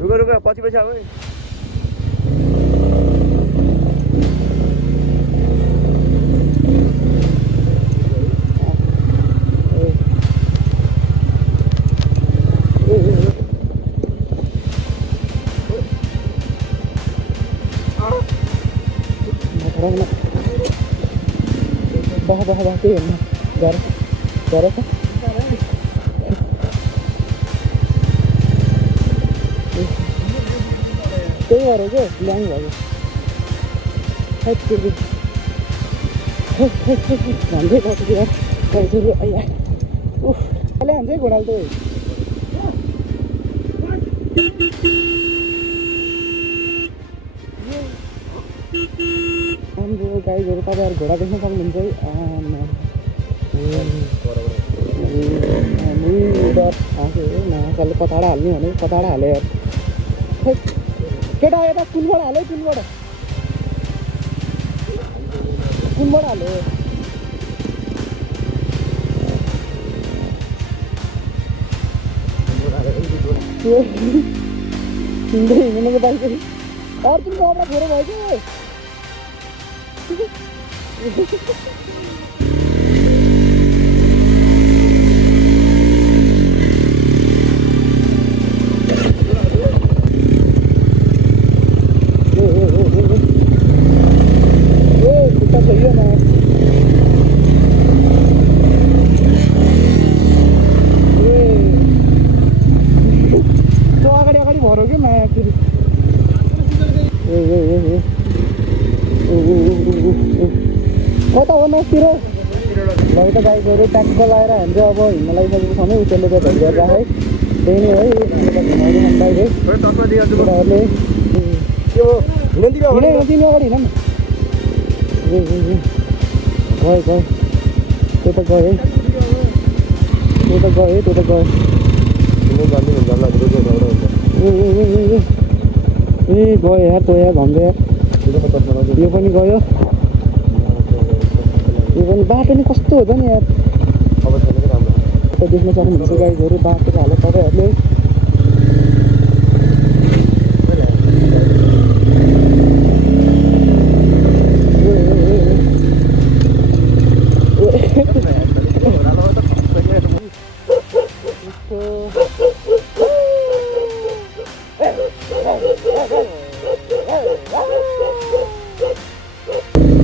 रुक रुक पछि पछि आऊ है Bah त्यही हो गर गर त त्यही भएर के ल्याङ भयो भन्दै बसेर पैसाले आइया अहिले हान्छ है घोडाले त हाम्रो गाईहरू तपाईँहरू घोडा देख्न सक्नुहुन्छ है माछाले कताडा हाल्ने भने कताडा हाले केटा यता कुनबाट हाल्यो कुनबाट हाल्यो हिँड्दै हिँड्नुको बाइक अर्जुन कपडा फेर भयो कि कता हो मासतिर भए त बाइकहरू ट्याक्क लगाएर हामी चाहिँ अब हिँड्न लागिसकेको छौँ उचाल्ले त भेट गरेर है त्यही नै है घुमाइदिनु बाइक है केटाहरूले तिमी अगाडि हिँड न गयो त्यो त गयो है ए गयो यार त्यो यार भन्दै यार यो पनि गयो यो पनि बाटो नि कस्तो हो त नि यार देख्न सक्नुहुन्छ गाइजहरू बाटोको हालत तपाईँहरूले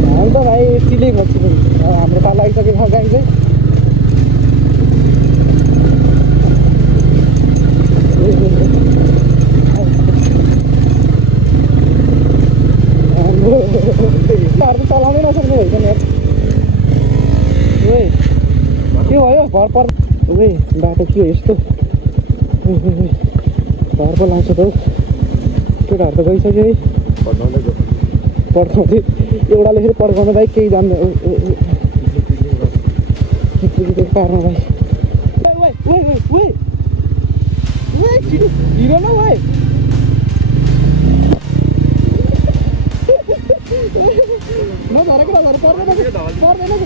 हामी त भाइ चिले गर्छु हाम्रो पाला आइसकेको छ गाई चाहिँ हाम्रो चलाउनै नसक्ने भइछ नि यार के भयो घर पर बाटो के हो यस्तो घर पो लाउँछ त हौ केटाहरू त गइसक्यो है पड्काउँदै एउटाले फेरि पड्काउनु भाइ केही जान्दैन पार्नु भाइ हिरो न भाइ नझरेको पर्दैन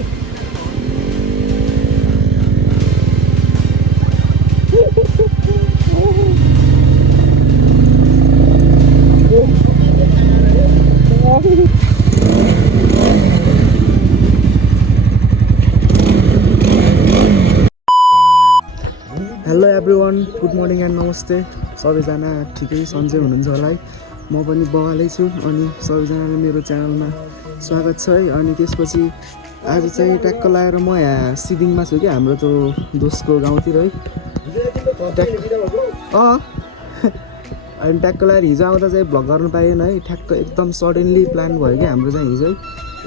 hello everyone good morning and नमस्ते सबैजना ठिकै सन्चै हुनुहुन्छ होला है म पनि बगालै छु अनि सबैजनाले मेरो च्यानलमा स्वागत छ है अनि त्यसपछि आज चाहिँ ट्याक्क लगाएर म यहाँ सिदिङमा छु कि हाम्रो त्यो दोस्तको गाउँतिर है अनि ट्याक्क लगाएर हिजो आउँदा चाहिँ भ्लग गर्नु पाएन है ठ्याक्क एकदम सडनली प्लान भयो कि हाम्रो चाहिँ हिजो है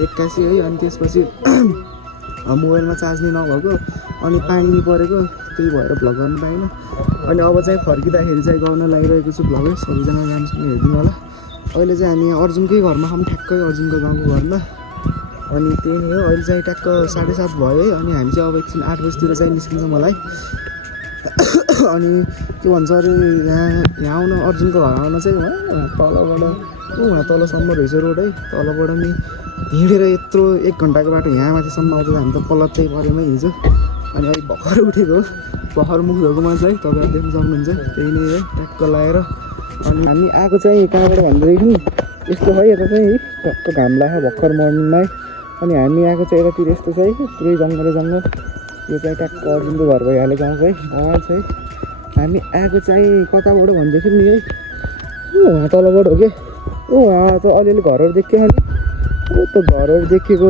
81 है अनि त्यसपछि मोबाइलमा चार्ज नै नभएको अनि पानी नि परेको त्यही भएर भ्लग गर्नु पाएन अनि अब चाहिँ फर्किँदाखेरि चाहिँ गर्न लागिरहेको छु भ्लग है सबैजना राम्रोसँग हेरिदिनु होला अहिले चाहिँ हामी यहाँ अर्जुनकै घरमा छौँ ठ्याक्कै अर्जुनको गाउँको घरमा अनि त्यही नै हो अहिले चाहिँ ट्याक्क 7:30 भयो है अनि हामी चाहिँ अब एकछिन 8 बजीतिर चाहिँ निस्किन्छौँ होला है अनि के भन्छ अरे यहाँ आउन अर्जुनको घर आउन चाहिँ तलबाट वहाँ तलसम्म रहेछ रोड है तलबाट नि हिँडेर यत्रो 1 घन्टाको बाटो यहाँ माथिसम्म आउँदा हामी त पलत्तै पऱ्यौँ है हिजो अनि अहिले भर्खर उठेको भर्खर मुख धोएकोमा चाहिँ तपाईँहरू देख्न सक्नुहुन्छ त्यही नै है ट्याक्क लगाएर अनि हामी आएको चाहिँ कहाँबाट भन्दैदेखि यस्तो है यता चाहिँ है टक्क घाम लाग्यो भर्खर मर्निङमै अनि हामी आएको चाहिँ यतातिर यस्तो छ है पुरै जङ्गल यो चाहिँ ट्याक्क अर्जुनको घर भइहाल्यो गाउँ चाहिँ बवाल छ है हामी आएको चाहिँ कताबाट भन्दैथ्यो नि है वहाँ तलबाट हो कि वहाँ त अलिअलि घरहरू देख्यो अनि त घरहरू देखेको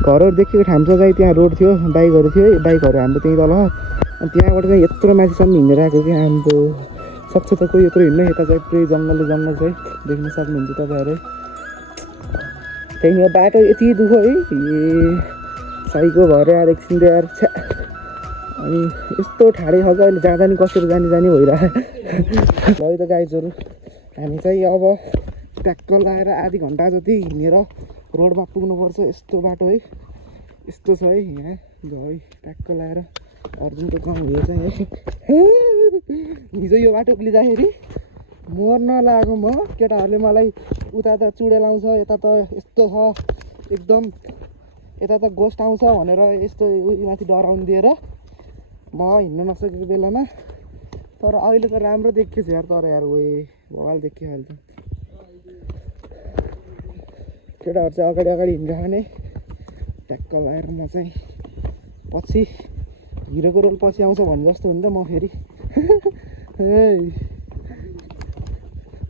ठाउँ चाहिँ त्यहाँ रोड थियो बाइकहरू थियो है बाइकहरू हाम्रो त्यहीँ तल अनि त्यहाँबाट चाहिँ यत्रो माथिसम्म हिँडेर आएको कि हाम्रो सक्छ त कोही यत्रो हिँड्नु यता चाहिँ पुरै जङ्गल चाहिँ देख्न सक्नुहुन्छ तपाईँहरू त्यहाँनिर बाटो यति दुःख है साइको भएर आएर एकछिन यार छ्या अनि यस्तो ठाडै खालको अहिले जाँदा नि कसरी जाने भइरहेको है त गाइजहरू हामी चाहिँ अब ट्याक्क लगाएर आधी घन्टा जति हिँडेर रोडमा पुग्नुपर्छ यस्तो बाटो है यस्तो छ है यहाँ है ट्याक्क लगाएर अर्जुनको गाउँ हो चाहिँ है हिजो यो बाटो उक्लिँदाखेरि मर्न लागेको म केटाहरूले मलाई उता त चुडे लाउँछ यता त यस्तो छ एकदम यता त गोस्ट आउँछ भनेर यस्तो माथि डराउनु दिएर म हिँड्न नसकेको बेलामा तर अहिले त राम्रो देखिएछ यार तर यार वे भवाल देखिहाल्छ केटाहरू चाहिँ अगाडि हिँडिरहेको नै ट्याक्क लगाएर म चाहिँ पछि हिरोको रोल पछि आउँछ भने जस्तो हुन्छ म फेरि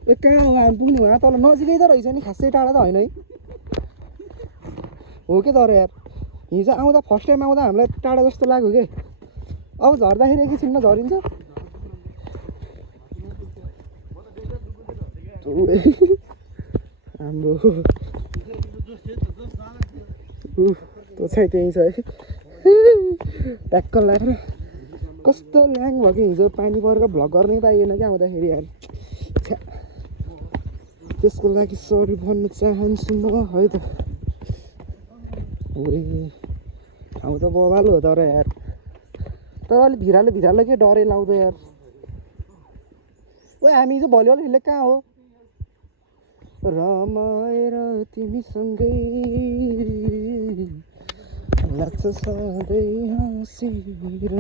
कहाँ हो हामी पुग्नु वहाँ तल नजिकै त रहेछ नि खासै टाढा त होइन है हो कि तर यार हिजो आउँदा फर्स्ट टाइम आउँदा हामीलाई टाढा जस्तो लाग्यो कि अब झर्दाखेरि एकैछिनमा झरिन्छ हाम्रो त्यो चाहिँ त्यही छ है ट्याक्क लगाएर कस्तो ल्याङ भयो कि हिजो पानी परेर भ्लग गर्नै पाइएन क्या आउँदाखेरि यार त्यसको लागि सरी भन्नु चाहन्छु म है त ठाउँ त बवाल हो तर यार तर अलिक भिरालो के डरै लाग्दो यार ओ हामी हिजो भलिबल खेले कहाँ हो रमाएर तिमीसँगै लाग्छ सधैँ हाँसेर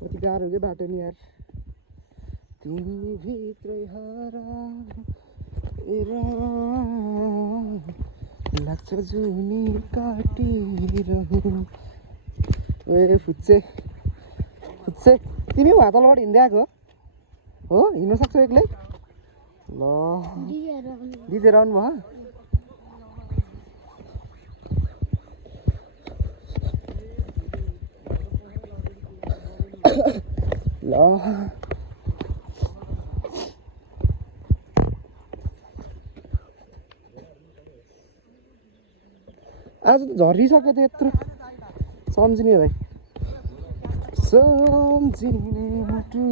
कति गाह्रो के बाटो नि यार तिमी भित्रै हराएर लाग्छ जुनी काटेर ए फुच्चे तिमी उहाँ तलबाट हिँड्दै आएको हो हिँड्न सक्छौ एक्लै ल दिदीहरू आउनुभयो ल आज त झरिसक्यो त यत्रो सम्झिने भाइ सम्झिने मुटु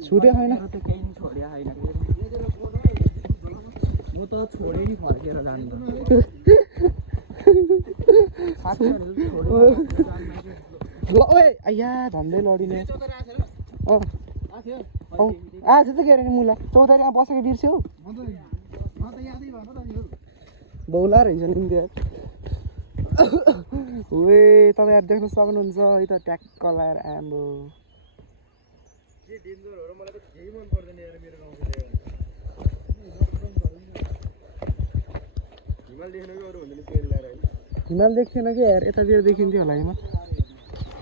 छुट्यो छैन म त छोडे नि फर्केर जानु ल ओए आया धन्दै लडिने आज त के अरे नि मुला चौधरीमा बसेको बिर्स्यौ बौला रहेछ नि त्यहाँ ओए तपाईँ यार देख्न सक्नुहुन्छ है त ट्याक्क लगाएर आम्बो हिमाल देखिएन कि यार यतातिर देखिन्थ्यो होला हिमाल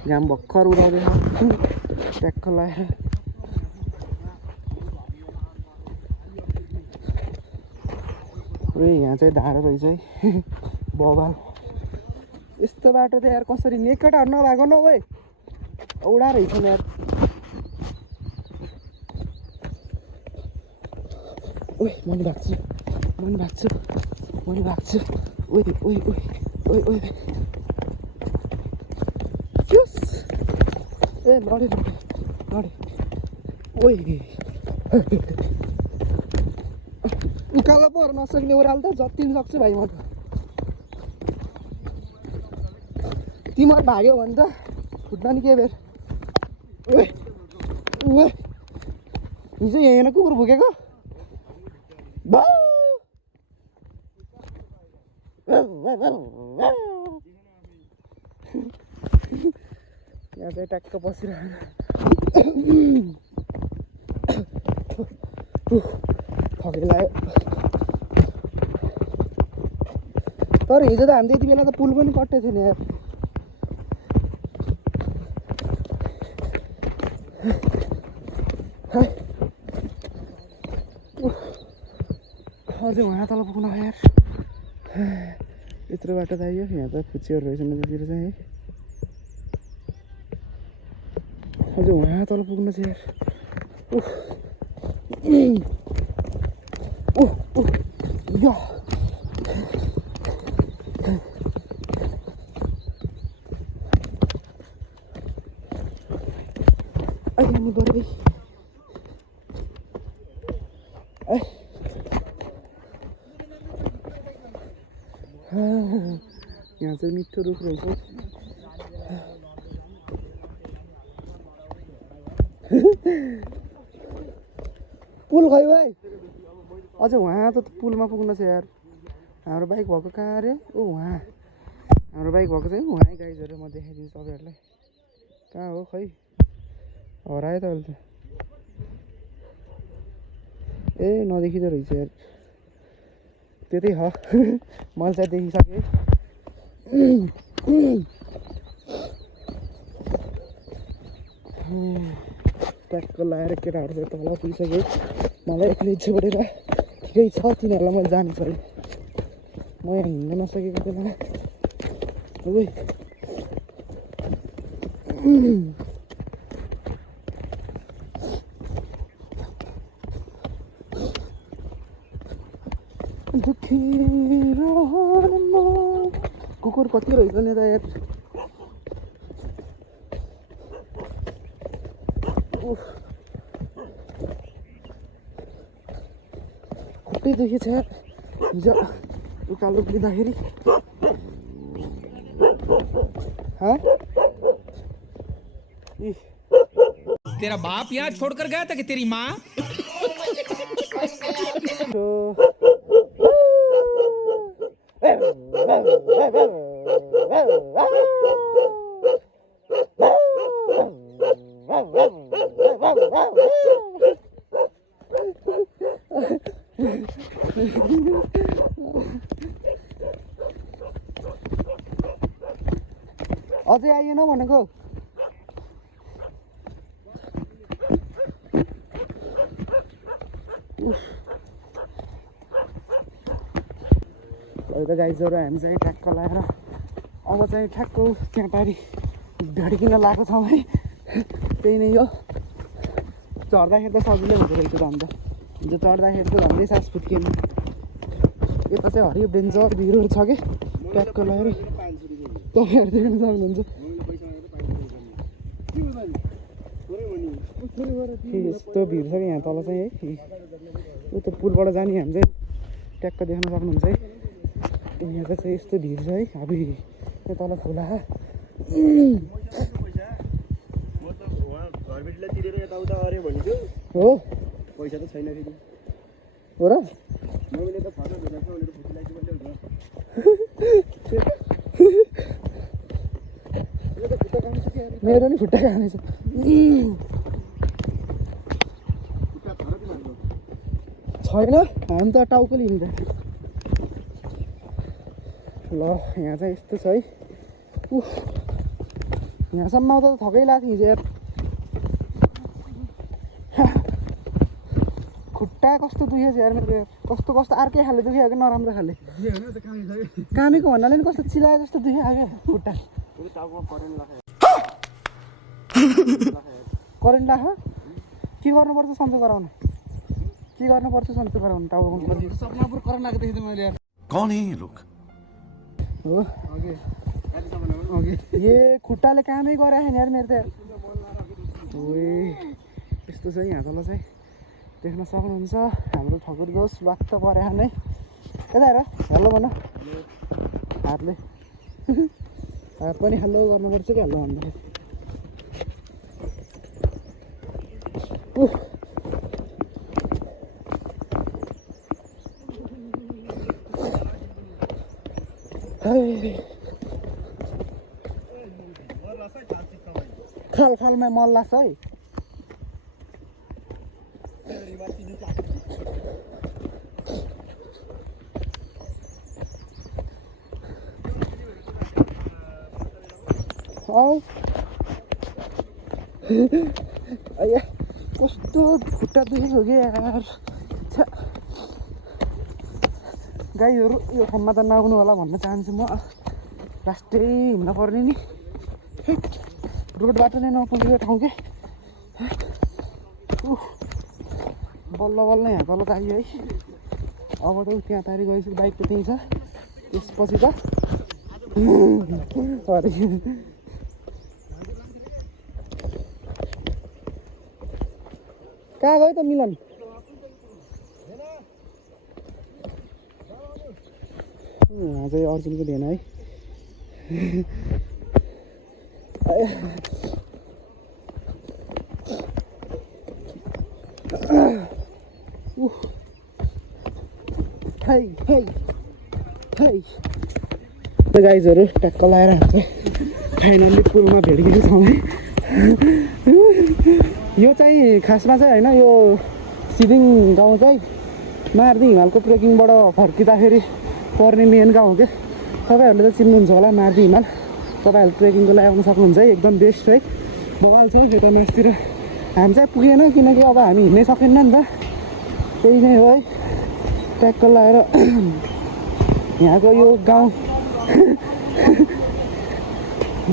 घाम भर्खर उदाउँदैछ ट्याक्क लगाएर यहाँ चाहिँ धारो रहेछ है बबाल यस्तो बाटो त यार कसरी नेकेटाहरू नभएको न ओए औडा रहेछ नि यार ओए मैले भाग्छु ओए ए लडे ओए उकालो पर नसक्ने ओह्रालो त जति सक्छु भाइ म त तिमीहरू भाग्यो भने त फुट्न नि के बेर ओए हिजो यहाँ कुकुर भुकेको यहाँ चाहिँ ट्याक्क बसिरहेको थकै लाग्यो तर हिजो त हामी यति बेला त पुल पनि कट्टै थियो नि यार अझै उहाँ तल पुग्नु यार यत्रो बाटो त आइयो यहाँ त फुच्चीहरू रहेछ नदीतिर चाहिँ है अझै उहाँ तल पुग्नु छ यार या अहिले नि बराबर यहाँ चाहिँ मिठो रुख रहेछ पुल खै भाइ अझ उहाँ त पुलमा पुग्नु छ यार हाम्रो बाइक भएको कहाँ अरे ऊ उहाँ हाम्रो बाइक भएको चाहिँ उहाँ गाइजहरू म देखाइदिन्छु तपाईँहरूलाई कहाँ हो खै हरायो त अहिले त ए नदेखिँदो रहेछ यार त्यतै ह मैले चाहिँ देखिसकेँ ट्याक्क लगाएर केटाहरू चाहिँ तल पुगिसक्यो मलाई एक्लै इच्छा बढेर ठिकै छ तिनीहरूलाई मैले जानु छ अहिले म यहाँ हिँड्न नसकेको बेलामा ओइ कुकुर कति रहेछ नि त यार खुट्टै दुखेछ यार हिजो उकालो पुग्दाखेरि तेरा बाप यहाँ छोड़कर गया था कि तेरी माँ अझै आइएन भनेको अहिले त गाइजहरू हामी चाहिँ ट्याक्क लगाएर अब चाहिँ ठ्याक्क त्यहाँ पारि ढड्किन लगाएको छौँ है त्यही नै हो चढ्दाखेरि त सजिलै हुँदो रहेछ त अन्त हिजो चढ्दाखेरि त झन्डै सास फुत्किएन यता चाहिँ हरियो डेन्जर भिरहरू छ कि ट्याक्क लगाएर तपाईँहरू देख्न सक्नुहुन्छ यस्तो भिड छ कि यहाँ तल चाहिँ है ऊ त पुलबाट जाने हामी चाहिँ ट्याक्क देख्न सक्नुहुन्छ है यहाँ चाहिँ यस्तो भिड छ है अब यो तल खोला हो पैसा त छैन फेरि हो र मैले त फर्म भेटाएको भनेर खुसी लाग्यो मेरो नि खुट्टा कामै छ छैन हामी त टाउकोले हिँड्छ ल यहाँ चाहिँ यस्तो छ है यहाँसम्म त थकै लाग्थ्यो हिजो यार खुट्टा कस्तो दुखेछ यार मेरो कस्तो कस्तो अर्कै खाले दुख्यो क्या नराम्रो खाले कामेको भन्नाले नि कस्तो चिलाए जस्तो दुख्यो क्या खुट्टा करेन्ट लाख के गर्नुपर्छ सन्चो गराउन के गर्नुपर्छ सन्चो गराउन टाउको सपनापुर करेन्ट लागेको देखेँ मैले यार कौन है ये लोग हो ए खुट्टाले कामै गराएन यार मेरो त ओए यस्तो छ यहाँ तल चाहिँ देख्न सक्नुहुन्छ हाम्रो ठकुर दोष लत्त परेको नै यता हेर हेलो भन हातले हात पनि हेलो गर्नुपर्छ कि हेलो भन्दाखेरि खालखालमा मल लाग्छ है अయ్యా कस्तो खुट्टा दुखेको के यार गाईहरू यो ठाउँमा त नआउनु होला भन्न चाहन्छु म लास्टै हिँड्न पर्ने नि रोडबाट नै नपुगेको ठाउँ के बल्ल बल्ल यहाँ तल त आयो है अब त त्यहाँ तारी गएपछि बाइक त त्यहीँ छ त्यसपछि त कहाँ गयो त मिलन यहाँ चाहिँ अर्जुनको ध्यान है गाइजहरू ट्याक्क लगाएर हान्छ फाइनल्ली पुलमा भेटकिने समय यो चाहिँ खासमा चाहिँ होइन यो सिदिङ गाउँ चाहिँ मार्दी हिमालको ट्रेकिङबाट फर्किँदाखेरि पर्ने मेन गाउँ हो क्या तपाईँहरूले त चिन्नुहुन्छ होला मार्दी हिमाल तपाईँहरू ट्रेकिङको लागि आउनु सक्नुहुन्छ है एकदम बेस्ट है बवाल छ यता मासतिर हामी चाहिँ पुगेन किनकि अब हामी हिँड्नै सकेन नि त त्यही नै हो है ट्याक्क लगाएर यहाँको यो गाउँ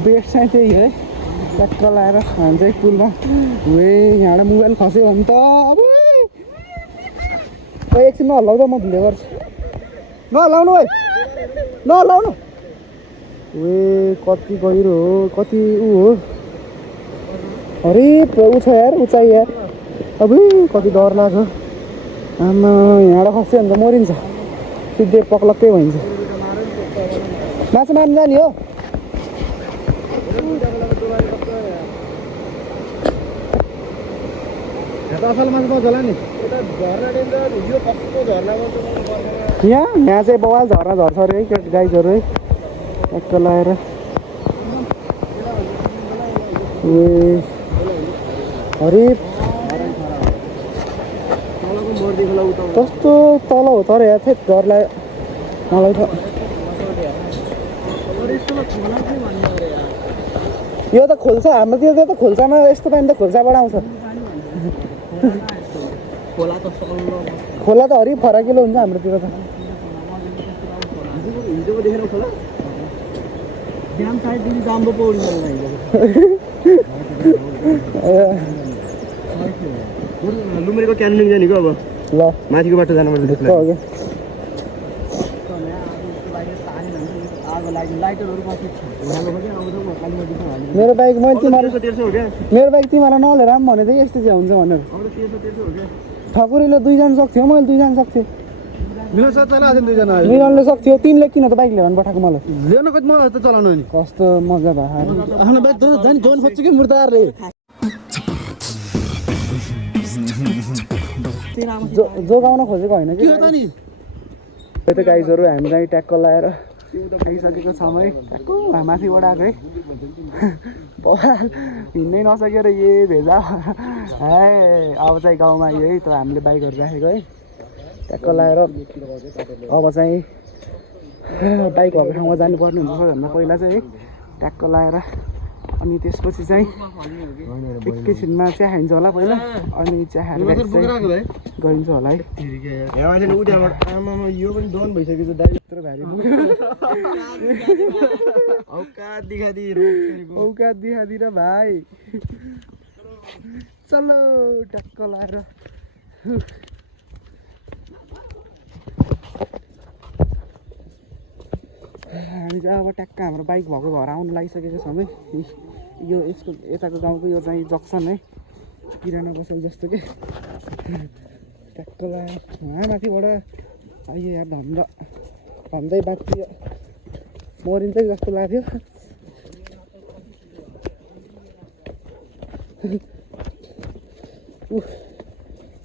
बेस्ट चाहिँ त्यही है ट्याक्क लगाएर हामी चाहिँ पुलमा यहाँबाट मोबाइल खस्यो भने त अब एकछिन नहल्लाउ त म भिडियो गर्छु नहल्लाउनु है नहल्लाउनु कति गहिरो हो कति ऊ हो अरे ऊ छ यार उचाइ यार अब कति डर लाग्छ आमा यहाँबाट खस्यो भने त मरिन्छ सिधै पक्लक्कै भइन्छ माछा मार्नु जाने हो असल माछा पाउँछ होला नि यहाँ चाहिँ बवाल झर्ना झर्छ अरे है गाइजहरू है ट्याक्क लगाएर अरे कस्तो तल हो तर यहाँ चाहिँ डर लाग्यो मलाई त यो त खोल्छ हाम्रोतिर त खोल्सामा यस्तो पानी त खोल्साबाट आउँछ खोला त हरि फराकिलो हुन्छ हाम्रोतिर त लुम्रेको क्यान्डिङ जानेको अब ल माथिको बाटो जानुपर्छ मेरो बाइक तिमीलाई नलिएर पनि भनेको थिएँ यस्तो चाहिँ हुन्छ भनेर ठकुरीले 2 जना सक्थ्यो मैले 2 जना सक्थेँ मिलनले सक्थ्यो तिमीले किन त बाइक लिएर पठाएको मलाई लिएन कति मलाई त चलाउनु नि कस्तो मजा भयो आफ्नो बाइक झन् जोन खोज्छु कि मुर्दारले जोगाउन खोजेको होइन कि नि त गाइजहरू हामी चाहिँ ट्याक्क लगाएर आइसकेको छौँ है ट्याक्क माथिबाट आएको है हिँड्नै नसकेर भेजा है अब चाहिँ गाउँमा आयो है त हामीले बाइकहरू राखेको है ट्याक्क लगाएर अब चाहिँ बाइक भएको ठाउँमा जानुपर्ने हुन्छ सबभन्दा पहिला चाहिँ है ट्याक्क लगाएर अनि त्यसपछि चाहिँ एकैछिनमा चिया खाइन्छ होला पहिला अनि चिया खाएर गइन्छ होला है यो पनि डन भइसकेको छ दाइ यत्रो भारी औकात दिखादी र भाइ चलो ट्याक्क लगाएर हामी चाहिँ अब ट्याक्क हाम्रो बाइक भएको घर आउनु लागिसकेको छौँ है यो यसको यताको गाउँको यो चाहिँ जक्सन है किराना पसल जस्तो के ट्याक्क लगाएर माथिबाट आइयो यार धन्दै बाँच्यो मरिन्छ जस्तो लाग्थ्यो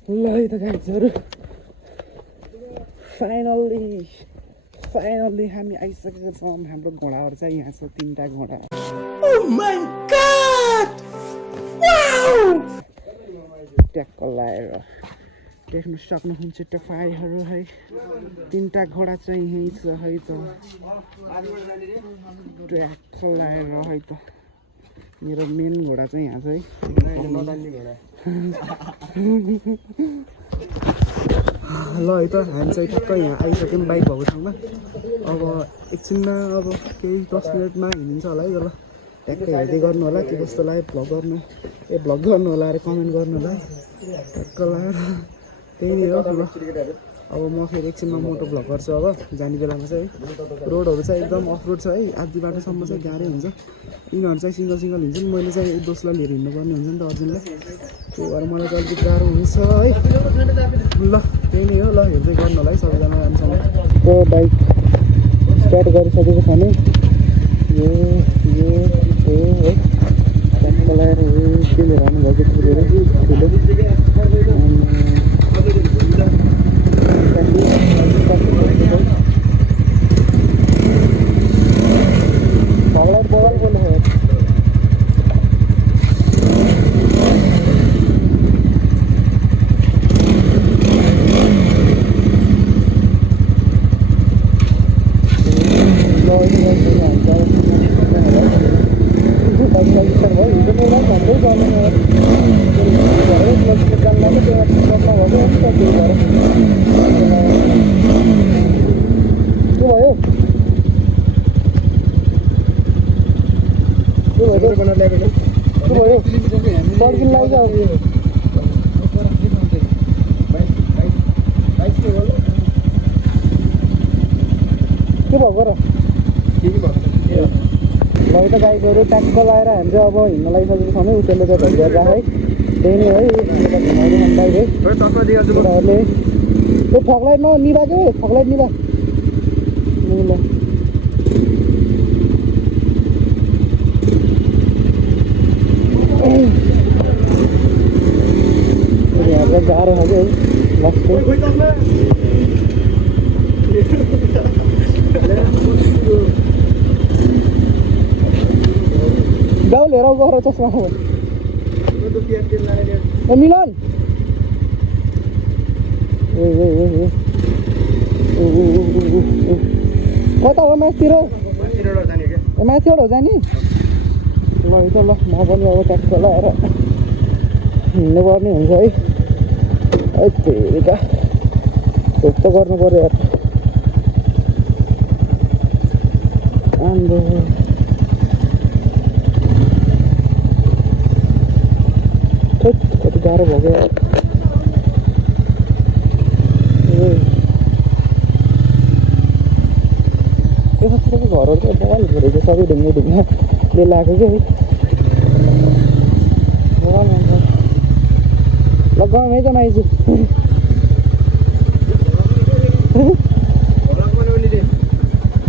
ल है त गाइजहरू फाइनल्ली फाइनल्ली हामी आइसकेको छौँ हाम्रो घोडाहरू चाहिँ यहाँ छ 3टा घोडा ट्याक्क लाएर देख्न सक्नुहुन्छ तपाईँहरू है 3टा घोडा चाहिँ यहीँ छ है त ट्याक्क लाएर है त मेरो मेन घोडा चाहिँ यहाँ छ है ल है त हामी चाहिँ ठ्याक्क यहाँ आइसक्यौँ बाइक भएको ठाउँमा अब एकछिनमा अब केही 10 मिनटमा हिँडिन्छ होला है ल ट्याक्क हेर्दै गर्नु होला के कस्तो लाग्यो भ्लग गर्नु होला अरे कमेन्ट गर्नु होला ट्याक्क लगाएर त्यही नै हो ल अब म फेरि एकछिनमा मोटो भ्लग गर्छु अब जाने बेलामा चाहिँ है रोडहरू चाहिँ एकदम अफ रोड छ है आधी बाटोसम्म चाहिँ गाह्रै हुन्छ यिनीहरू चाहिँ सिङ्गल हिँड्छन् मैले चाहिँ एक दोस्रोलाई लिएर हिँड्नुपर्ने हुन्छ नि त अर्जुनलाई त्यही भएर मलाई चाहिँ अलिकति गाह्रो हुन्छ है ल त्यही नै हो ल हेर्दै गर्नु होला है सबैजना राम्रोसँग त्यो बाइक स्टार्ट गरिसकेको छ नि यो है ट्याक्क लगाएर के लिएर आउनुभएको त गाईगोरु ट्याक्क लाएर हामी चाहिँ अब हिँड्न लागिसकेको छौँ उसले चाहिँ भइरहेको है त्यही नै है बाइक है केटाहरूले त्यो फकलाइट निभा के फकलाइट निभा गाह्रो छ कि जाऊ लिएर गएर चस्मा मिलन कता हो माथितिर माथिबाट हो जाने ल ल म पनि अब ट्याक्क लगाएर हिँड्नुपर्ने हुन्छ है त्यहीका सोप त गर्नु पऱ्यो यार कति गाह्रो भयो यतातिरको घरहरू चाहिँ बगाल भरेको सबै ढुङ्गाले लगाएको क्या है बगाल भन्छ ल गाउँमै त माइजु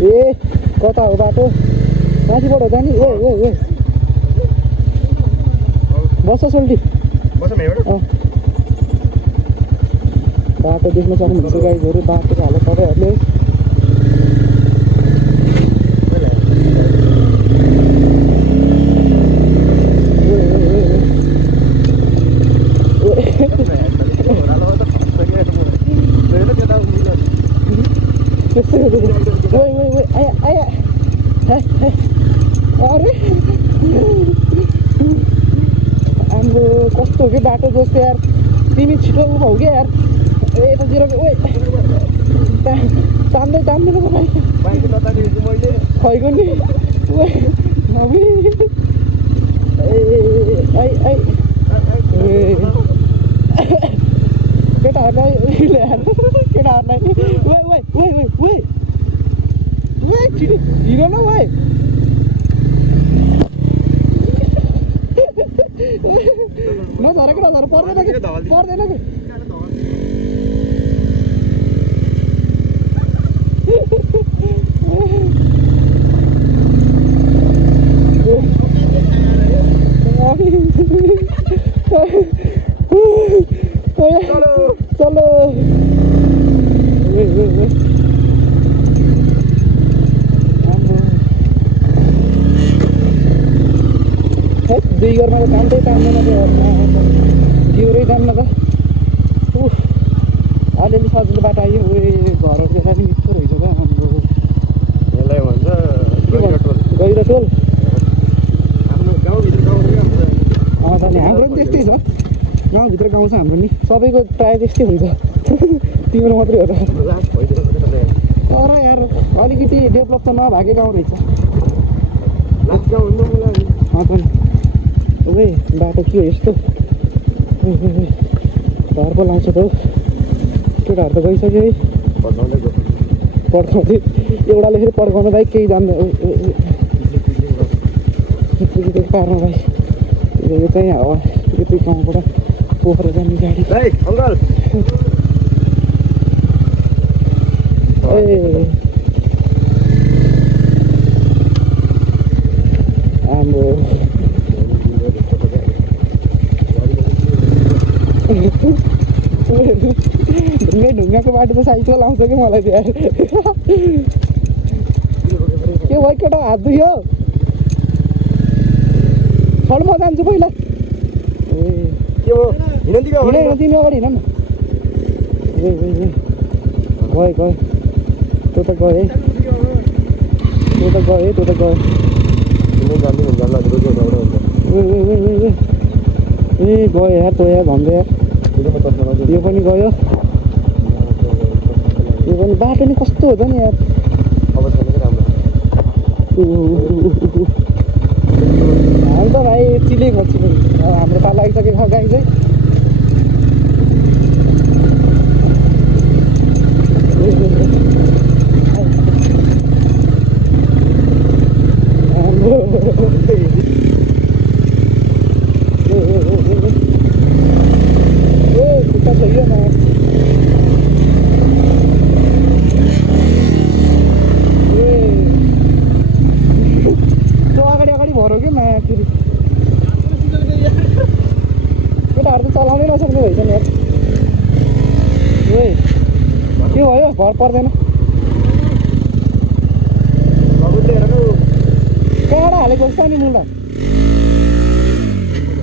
ए कता हो बाटो माथिबाट हो जाने ओ बस सोल्टी बाटो देख्न सक्नुहुन्छ गाईहरू बाटोको हालत तपाईँहरूले हाम्रो कस्तो हो कि बाटो जस्तो यार तिमी छिटो भाउ क्या यार यतातिर तान्दै तान्दैन खैको नि केटाहरूलाई हिँड न भाइ नझरेको पर्दैन कि चलो गियरमा त कामकै पाउँदैन त्यो गियरै जान्न त अलिअलि सजिलो बाटो आयो घरहरू देखाएर पनि मिठो रहेछ त हाम्रो यसलाई भन्छ गहिरो टोल हाम्रो गाउँभित्र गाउँ त नि हाम्रो पनि त्यस्तै छ गाउँभित्र गाउँ छ हाम्रो नि सबैको प्रायः त्यस्तै हुन्छ तिम्रो मात्रै हो त तर यार अलिकति डेभलप त नभएकै गाउँ रहेछ ओए बाटो के हो यस्तो घर पो लाउँछ त हौ केटाहरू त गइसक्यो है पड्काउँदै एउटाले फेरि पड्काउनु भाइ केही जान्दैन पार्नु भाइ यो चाहिँ हावा यो चाहिँ गाउँबाट पोखरा जाने गाडी अङ्कल ए हाम्रो ढुङ्गाको बाटो त साइकल आउँछ कि मलाई त्यहाँ के भयो केटा हात दुख्यो छल म जान्छु पहिला ए के हो हिँड्नु कि हिँड तिमी अगाडि हिँड न गयो गयो त्यो त गयो है त्यो त गयो त्यो त गयो ए गयो यार त्यो यार भन्दै यार यो पनि गयो यो पनि बाटो नि कस्तो हो त नि यार हामी त भाइ चिलेको हाम्रो पाला आइसकेको गाई चाहिँ खुट्टा छैन त्यो अगाडि अगाडि भरौ क्या माया फेरि केटाहरू त चलाउनै नसक्ने भएछ नि यार ए के भयो भर पर्दैन कहाँबाट हालेको जस्तो नि मुला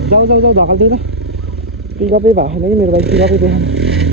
जाऊ जाऊ जाऊ धकाल्छु त पिकअपै भएको छैन कि मेरो भाइ पिकअपै देखाउनु